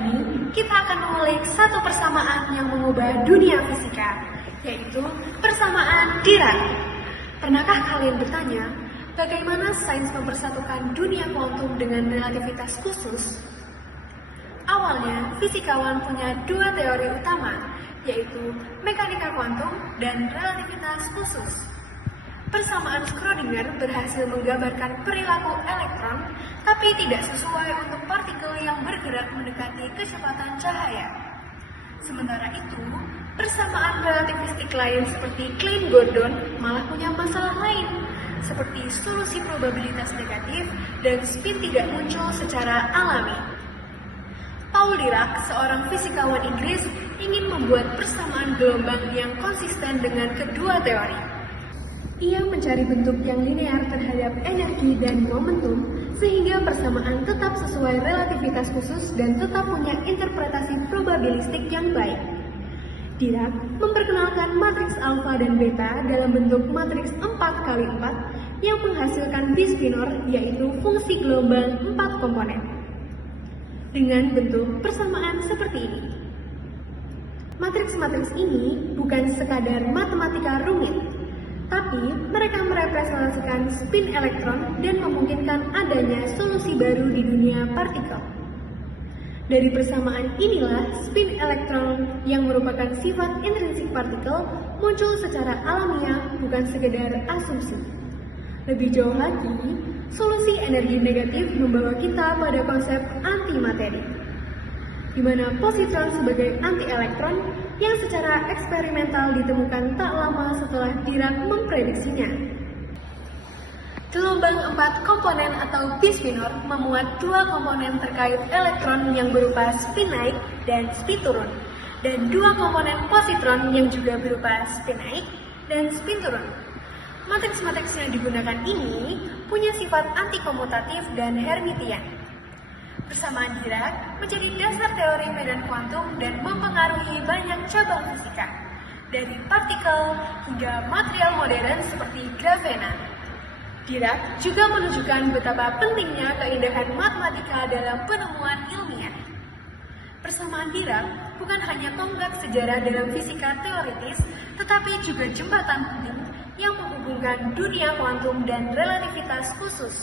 ini, kita akan mengulik satu persamaan yang mengubah dunia fisika, yaitu persamaan Dirac. Pernahkah kalian bertanya, bagaimana sains mempersatukan dunia kuantum dengan relativitas khusus? Awalnya, fisikawan punya dua teori utama, yaitu mekanika kuantum dan relativitas khusus. Persamaan Schrödinger berhasil menggambarkan perilaku elektron, tapi tidak sesuai untuk partikel yang bergerak mendekati kecepatan cahaya. Sementara itu, persamaan relativistik lain seperti Klein-Gordon malah punya masalah lain, seperti solusi probabilitas negatif dan spin tidak muncul secara alami. Paul Dirac, seorang fisikawan Inggris, ingin membuat persamaan gelombang yang konsisten dengan kedua teori. Ia mencari bentuk yang linear terhadap energi dan momentum, sehingga persamaan tetap sesuai relativitas khusus dan tetap punya interpretasi probabilistik yang baik. Dirac memperkenalkan matriks alfa dan beta dalam bentuk matriks 4x4 yang menghasilkan bispinor, yaitu fungsi gelombang 4 komponen. Dengan bentuk persamaan seperti ini. Matriks-matriks ini bukan sekadar matematika rumit, tapi mereka merepresentasikan spin elektron dan memungkinkan adanya solusi baru di dunia partikel. Dari persamaan inilah spin elektron yang merupakan sifat intrinsik partikel muncul secara alamiah, bukan sekedar asumsi. Lebih jauh lagi, solusi energi negatif membawa kita pada konsep antimateri, di mana positron sebagai anti-elektron yang secara eksperimental ditemukan tak lama setelah Dirac memprediksinya. Gelombang 4 komponen atau bispinor memuat dua komponen terkait elektron yang berupa spin naik dan spin turun, dan dua komponen positron yang juga berupa spin naik dan spin turun. Matriks-matriks yang digunakan ini punya sifat antikomutatif dan Hermitian. Persamaan Dirac menjadi dasar teori medan kuantum dan mempengaruhi banyak cabang fisika, dari partikel hingga material modern seperti grafena. Dirac juga menunjukkan betapa pentingnya keindahan matematika dalam penemuan ilmiah. Persamaan Dirac bukan hanya tonggak sejarah dalam fisika teoritis, tetapi juga jembatan penting yang menghubungkan dunia kuantum dan relativitas khusus.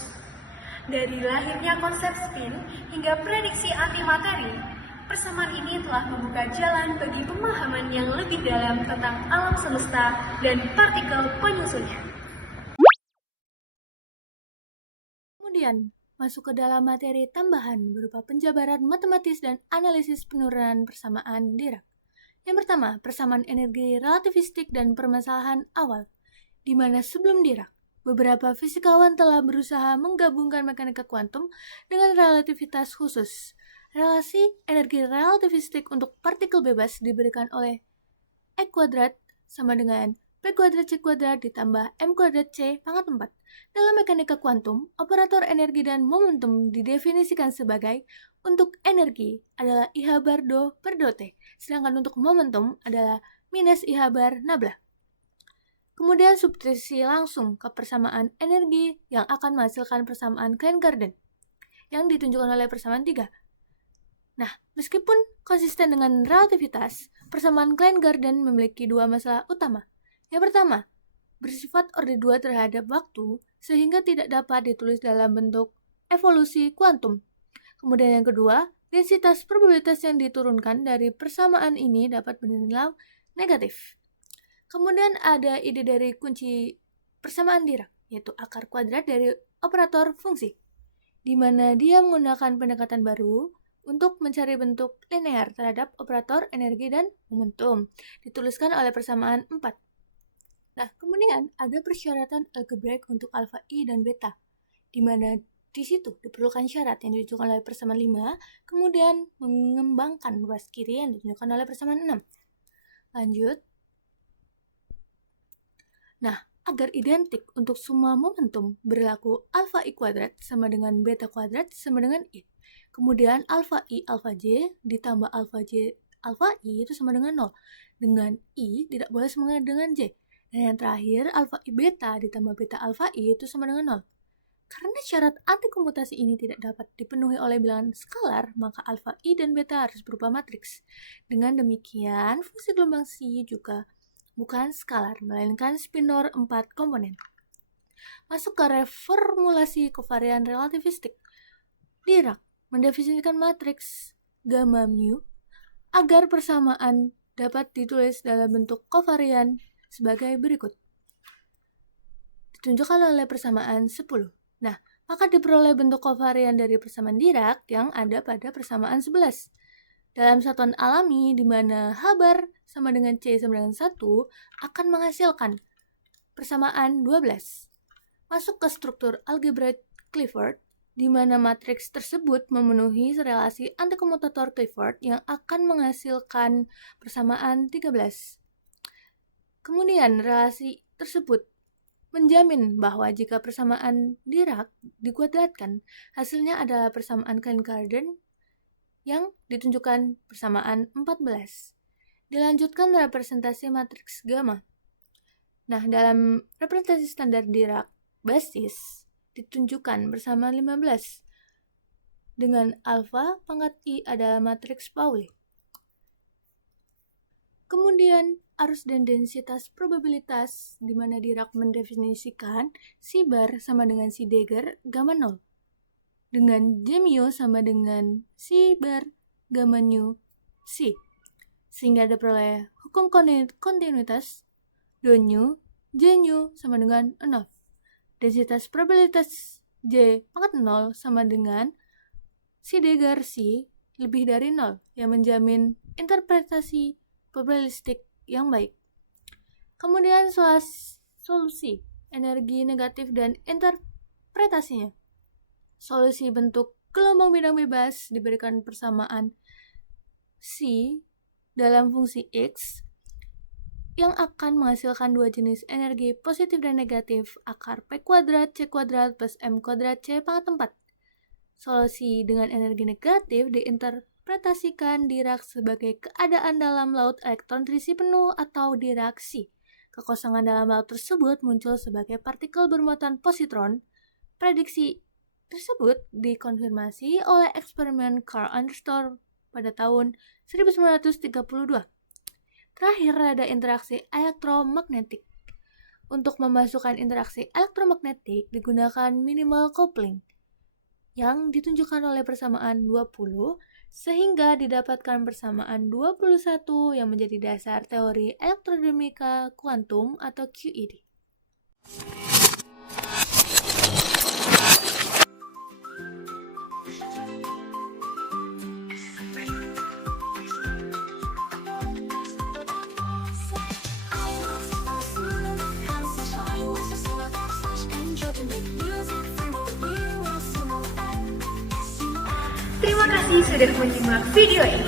Dari lahirnya konsep spin hingga prediksi antimateri, persamaan ini telah membuka jalan bagi pemahaman yang lebih dalam tentang alam semesta dan partikel penyusunnya. Kemudian, masuk ke dalam materi tambahan berupa penjabaran matematis dan analisis penurunan persamaan Dirac. Yang pertama, persamaan energi relativistik dan permasalahan awal, di mana sebelum Dirac, beberapa fisikawan telah berusaha menggabungkan mekanika kuantum dengan relativitas khusus. Relasi energi relativistik untuk partikel bebas diberikan oleh E kuadrat sama dengan P kuadrat C kuadrat ditambah M kuadrat C pangkat 4. Dalam mekanika kuantum, operator energi dan momentum didefinisikan sebagai untuk energi adalah IH bar do per do T, sedangkan untuk momentum adalah minus IH bar nabla. Kemudian substitusi langsung ke persamaan energi yang akan menghasilkan persamaan Klein-Gordon yang ditunjukkan oleh persamaan 3. Nah, meskipun konsisten dengan relativitas, persamaan Klein-Gordon memiliki dua masalah utama. Yang pertama, bersifat orde 2 terhadap waktu sehingga tidak dapat ditulis dalam bentuk evolusi kuantum. Kemudian yang kedua, densitas probabilitas yang diturunkan dari persamaan ini dapat bernilai negatif. Kemudian ada ide dari kunci persamaan Dirac, yaitu akar kuadrat dari operator fungsi, di mana dia menggunakan pendekatan baru untuk mencari bentuk linear terhadap operator energi dan momentum, dituliskan oleh persamaan 4. Nah, kemudian ada persyaratan algebraik untuk alfa I dan beta, di mana di situ diperlukan syarat yang ditunjukkan oleh persamaan 5, kemudian mengembangkan ruas kiri yang ditunjukkan oleh persamaan 6. Lanjut. Nah, agar identik untuk semua momentum berlaku alfa I kuadrat sama dengan beta kuadrat sama dengan I. Kemudian alfa I alfa J ditambah alfa J alfa I itu sama dengan 0. Dengan I tidak boleh sama dengan J. Dan yang terakhir alfa I beta ditambah beta alfa I itu sama dengan 0. Karena syarat antikomutasi ini tidak dapat dipenuhi oleh bilangan skalar, maka alfa I dan beta harus berupa matriks. Dengan demikian, fungsi gelombang psi juga bukan skalar, melainkan spinor 4 komponen. Masuk ke reformulasi kovarian relativistik. Dirac mendefinisikan matriks gamma mu agar persamaan dapat ditulis dalam bentuk kovarian sebagai berikut. Ditunjukkan oleh persamaan 10. Nah, maka diperoleh bentuk kovarian dari persamaan Dirac yang ada pada persamaan 11. Dalam satuan alami di mana H bar sama dengan C sama dengan 1 akan menghasilkan persamaan 12. Masuk ke struktur algebra Clifford, di mana matriks tersebut memenuhi relasi antikomutator Clifford yang akan menghasilkan persamaan 13. Kemudian relasi tersebut menjamin bahwa jika persamaan Dirac dikuadratkan, hasilnya adalah persamaan Klein-Gardner yang ditunjukkan persamaan 14. Dilanjutkan representasi matriks gamma. Nah, dalam representasi standar Dirac basis ditunjukkan bersama 15 dengan alfa pangkat I adalah matriks Pauli. Kemudian arus dan densitas probabilitas di mana Dirac mendefinisikan psi bar sama dengan psi Dagger gamma 0 dengan J mu sama dengan psi bar gamma nu psi, sehingga diperoleh hukum kontinuitas do nu J nu sama dengan 0. Densitas probabilitas J pangkat 0 sama dengan psi Dagger psi lebih dari 0 yang menjamin interpretasi probabilistik yang baik. Kemudian solusi energi negatif dan interpretasinya. Solusi bentuk gelombang bidang bebas diberikan persamaan psi dalam fungsi X yang akan menghasilkan dua jenis energi positif dan negatif akar P kuadrat C kuadrat plus M kuadrat C pangkat 4. Solusi dengan energi negatif diinterpretasikan Dirac sebagai keadaan dalam laut elektron terisi penuh atau diraksi. Kekosongan dalam laut tersebut muncul sebagai partikel bermuatan positron. Prediksi tersebut dikonfirmasi oleh eksperimen Carl Anderson pada tahun 1932. Terakhir ada interaksi elektromagnetik. Untuk memasukkan interaksi elektromagnetik digunakan minimal coupling yang ditunjukkan oleh persamaan 20 sehingga didapatkan persamaan 21 yang menjadi dasar teori elektrodinamika kuantum atau QED. Terima kasih sudah menyimak video ini.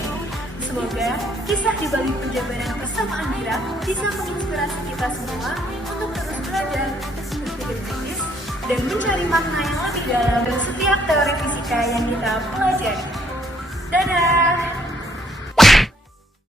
Semoga kisah di balik penjabaran persamaan Dirac bisa menginspirasi kita semua untuk terus belajar, berpikir kritis, dan mencari makna yang lebih dalam dari setiap teori fisika yang kita pelajari. Dadah!